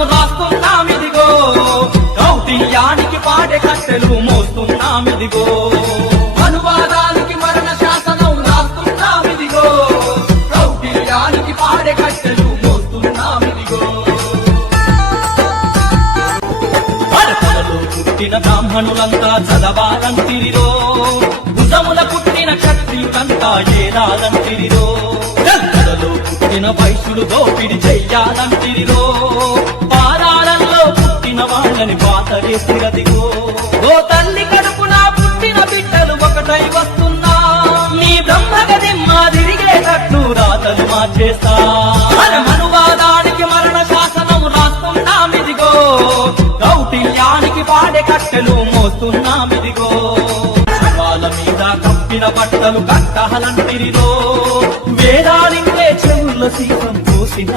కోసం రాస్తున్నామిదిగో కౌటిల్యానికి పాడే కట్టెలు మోస్తున్నామిదిగో అనువాదానికి మరణ శాసనం రాస్తున్నామిదిగో కౌటిల్యానికి పాడే కట్టెలు మోస్తున్నామిదిగో పుట్టిన బ్రాహ్మణులంతా చదవాలంతిరిరో భుజముల పుట్టిన క్షత్రియులంతా ఏలాలంతిరిరో పుట్టిన వయసుడు దోపిడి చెయ్యాలంతిరిరో వాళ్ళని పాతరేసిరదిగో ఓ తల్లి కడుపున పుట్టిన బిడ్డలు ఒకటై వస్తున్నా. నీ బ్రహ్మగది మాదిరిగేటట్లు రాతలు మార్చేస్తా. మనమనువాదానికి మరణ శాసనం రాస్తున్నామిదిగో కౌటిల్యానికి పాడే కట్టెలు మోస్తున్నామిదిగో వాళ్ళ మీద కప్పిన బట్టలు కట్టహలంటిరిదో వేదాలింగే చెవుల సీతం చూసిన